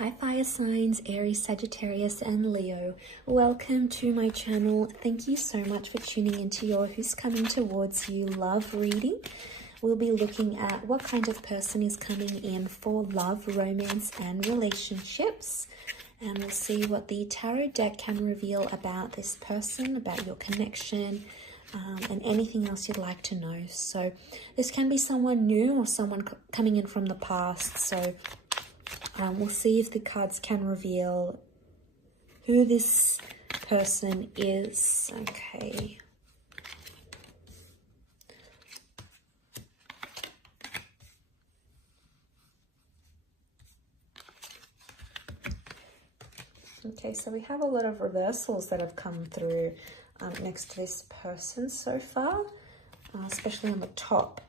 Hi fire signs, Aries, Sagittarius and Leo. Welcome to my channel. Thank you so much for tuning into your Who's Coming Towards You love reading. We'll be looking at what kind of person is coming in for love, romance and relationships. And we'll see what the tarot deck can reveal about this person, about your connection, and anything else you'd like to know. So this can be someone new or someone coming in from the past. So we'll see if the cards can reveal who this person is. Okay. Okay, so we have a lot of reversals that have come through next to this person so far, especially on the top.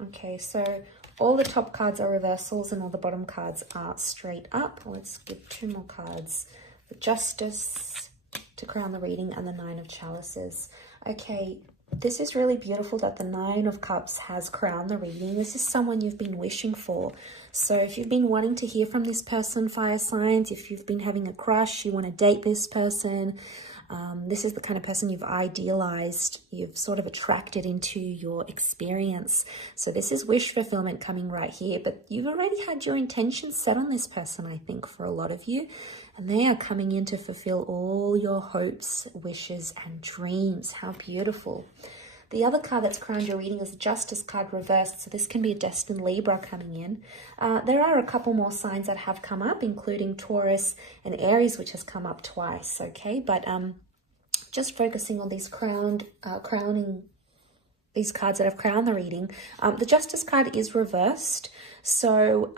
Okay, so all the top cards are reversals and all the bottom cards are straight up. Let's give two more cards. The Justice to crown the reading and the Nine of Chalices. Okay, this is really beautiful that the Nine of Cups has crowned the reading. This is someone you've been wishing for. So if you've been wanting to hear from this person, fire signs, if you've been having a crush, you want to date this person, this is the kind of person you've idealized, you've sort of attracted into your experience. So this is wish fulfillment coming right here, but you've already had your intentions set on this person, I think, for a lot of you. And they are coming in to fulfill all your hopes, wishes, and dreams. How beautiful. The other card that's crowned your reading is the Justice card reversed. So this can be a destined Libra coming in. There are a couple more signs that have come up, including Taurus and Aries, which has come up twice. Okay, but just focusing on these these cards that have crowned the reading. The Justice card is reversed. So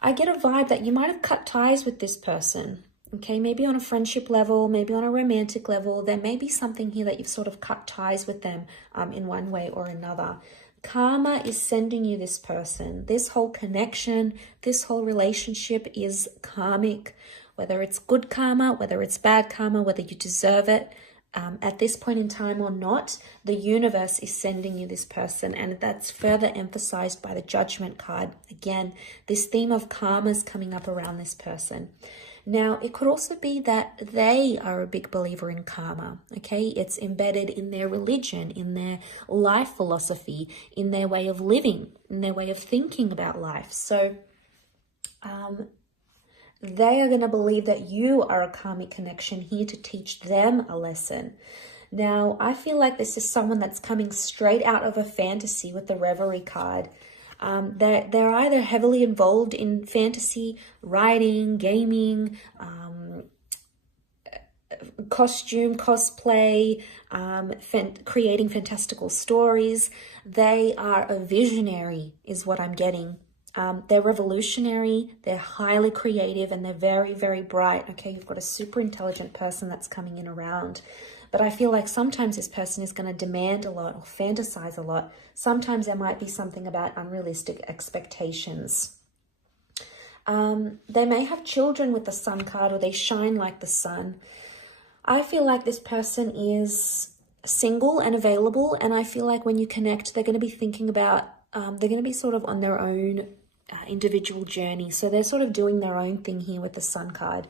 I get a vibe that you might have cut ties with this person. Okay, maybe on a friendship level, maybe on a romantic level. There may be something here that you've sort of cut ties with them in one way or another. Karma is sending you this person. This whole connection, this whole relationship is karmic. Whether it's good karma, whether it's bad karma, whether you deserve it at this point in time or not, the universe is sending you this person. And that's further emphasized by the Judgment card. Again, this theme of karma is coming up around this person. Now, it could also be that they are a big believer in karma, okay? It's embedded in their religion, in their life philosophy, in their way of living, in their way of thinking about life. So they are going to believe that you are a karmic connection here to teach them a lesson. Now, I feel like this is someone that's coming straight out of a fantasy with the Reverie card. They're either heavily involved in fantasy, writing, gaming, costume, cosplay, creating fantastical stories. They are a visionary is what I'm getting. They're revolutionary, they're highly creative, and they're very, very bright. Okay, you've got a super intelligent person that's coming in around. But I feel like sometimes this person is going to demand a lot or fantasize a lot. Sometimes there might be something about unrealistic expectations. They may have children with the Sun card, or they shine like the sun. I feel like this person is single and available. And I feel like when you connect, they're going to be thinking about, they're going to be sort of on their own individual journey. So they're sort of doing their own thing here with the Sun card.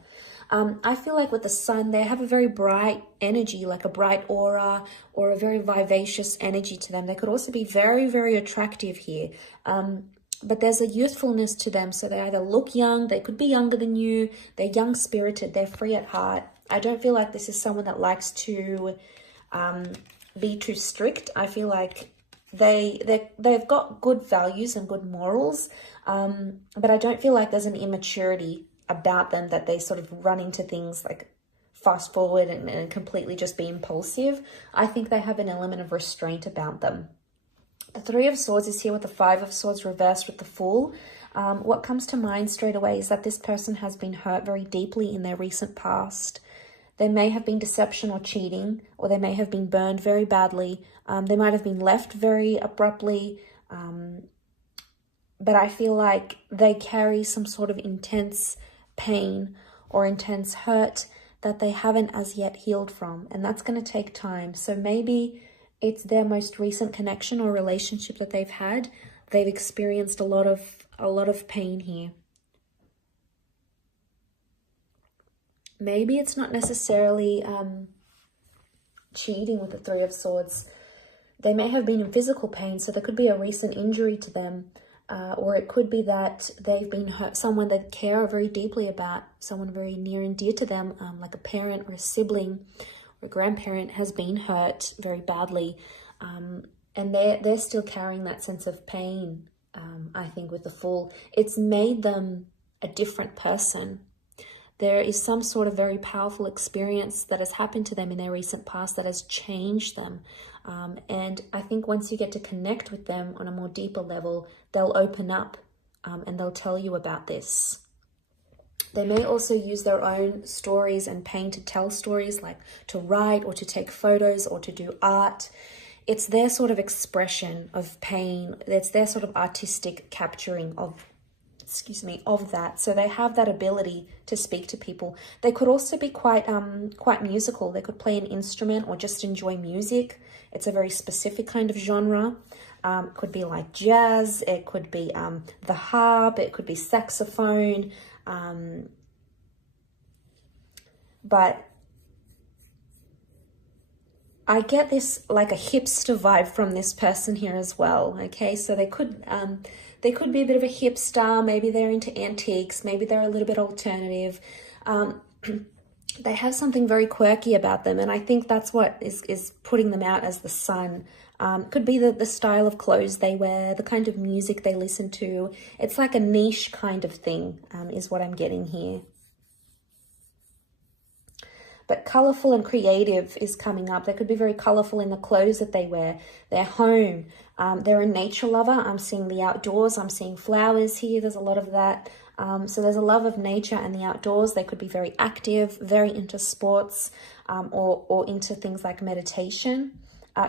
I feel like with the Sun, they have a very bright energy, like a bright aura or a very vivacious energy to them. They could also be very, very attractive here. But there's a youthfulness to them. So they either look young, they could be younger than you, they're young-spirited, they're free at heart. I don't feel like this is someone that likes to be too strict. I feel like they've got good values and good morals, but I don't feel like there's an immaturity about them that they sort of run into things like fast forward and completely just be impulsive. I think they have an element of restraint about them. The Three of Swords is here with the Five of Swords reversed with the Fool. What comes to mind straight away is that this person has been hurt very deeply in their recent past. There may have been deception or cheating, or they may have been burned very badly. They might have been left very abruptly. But I feel like they carry some sort of intense pain or intense hurt that they haven't as yet healed from. And that's going to take time. So maybe it's their most recent connection or relationship that they've had. They've experienced a lot of pain here. Maybe it's not necessarily cheating with the Three of Swords. They may have been in physical pain, so there could be a recent injury to them, or it could be that they've been hurt, someone they care very deeply about, someone very near and dear to them, like a parent or a sibling or a grandparent has been hurt very badly, and they're still carrying that sense of pain. I think with the Fool, it's made them a different person. There is some sort of very powerful experience that has happened to them in their recent past that has changed them. And I think once you get to connect with them on a more deeper level, they'll open up and they'll tell you about this. They may also use their own stories and pain to tell stories, like to write or to take photos or to do art. It's their sort of expression of pain. It's their sort of artistic capturing of that. So they have that ability to speak to people. They could also be quite musical. They could play an instrument or just enjoy music. It's a very specific kind of genre. It could be like jazz. It could be the harp. It could be saxophone. But I get this like a hipster vibe from this person here as well. Okay, so they could be a bit of a hipster. Maybe they're into antiques. Maybe they're a little bit alternative. They have something very quirky about them, and I think that's what is putting them out as the Sun. Could be the style of clothes they wear, the kind of music they listen to. It's like a niche kind of thing, is what I'm getting here. But colorful and creative is coming up. They could be very colorful in the clothes that they wear, their home. They're a nature lover. I'm seeing the outdoors. I'm seeing flowers here. There's a lot of that. So there's a love of nature and the outdoors. They could be very active, very into sports, or into things like meditation.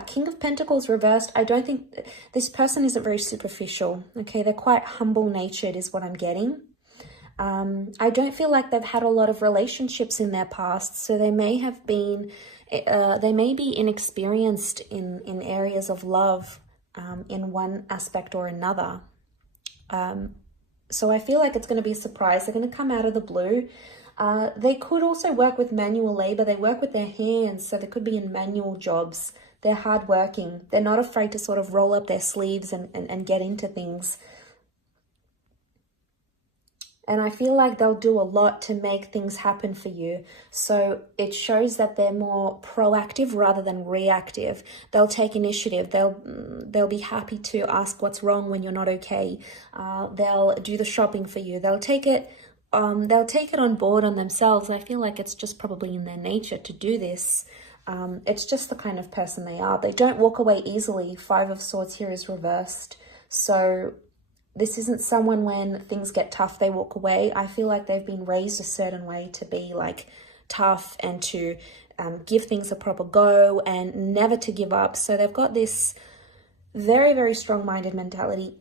King of Pentacles reversed. I don't think this person isn't very superficial. Okay, they're quite humble-natured is what I'm getting. I don't feel like they've had a lot of relationships in their past, so they may have been, they may be inexperienced in areas of love in one aspect or another. So I feel like it's going to be a surprise. They're going to come out of the blue. They could also work with manual labor. They work with their hands, so they could be in manual jobs. They're hardworking. They're not afraid to sort of roll up their sleeves and get into things. And I feel like they'll do a lot to make things happen for you. So it shows that they're more proactive rather than reactive. They'll take initiative. They'll be happy to ask what's wrong when you're not okay. They'll do the shopping for you. They'll take it on board on themselves. I feel like it's just probably in their nature to do this. It's just the kind of person they are. They don't walk away easily. Five of Swords here is reversed. So this isn't someone when things get tough, they walk away. I feel like they've been raised a certain way to be like tough and to give things a proper go and never to give up. So they've got this very, very strong-minded mentality,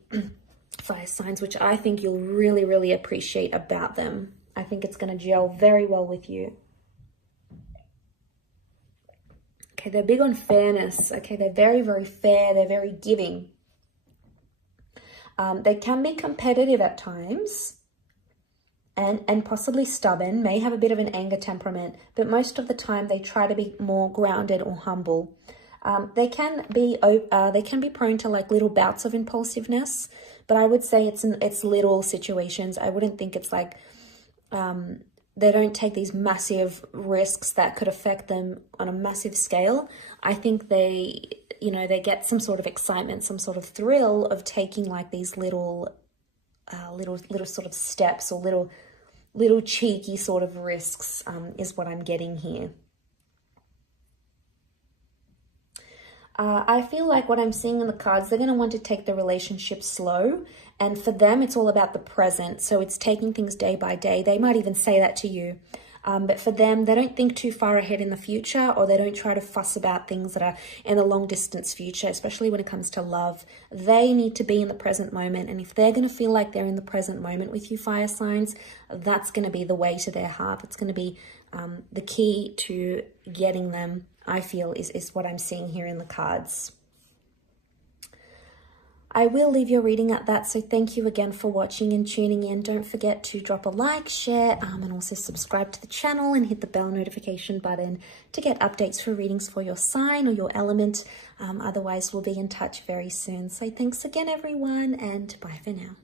fire signs, which I think you'll really, really appreciate about them. I think it's going to gel very well with you. Okay, they're big on fairness. Okay, they're very, very fair. They're very giving. They can be competitive at times and possibly stubborn, may have a bit of an anger temperament, but most of the time they try to be more grounded or humble. They can be prone to like little bouts of impulsiveness, but I would say it's little situations. I wouldn't think it's like they don't take these massive risks that could affect them on a massive scale. I think they get some sort of excitement, some sort of thrill of taking like these little sort of steps or little cheeky sort of risks, is what I'm getting here. I feel like what I'm seeing in the cards, they're going to want to take the relationship slow. And for them, it's all about the present. So it's taking things day by day. They might even say that to you. But for them, they don't think too far ahead in the future, or they don't try to fuss about things that are in the long distance future, especially when it comes to love. They need to be in the present moment. And if they're going to feel like they're in the present moment with you, fire signs, that's going to be the way to their heart. It's going to be the key to getting them I feel is what I'm seeing here in the cards. I will leave your reading at that, so thank you again for watching and tuning in. Don't forget to drop a like, share, and also subscribe to the channel and hit the bell notification button to get updates for readings for your sign or your element. Otherwise, we'll be in touch very soon. So thanks again, everyone, and bye for now.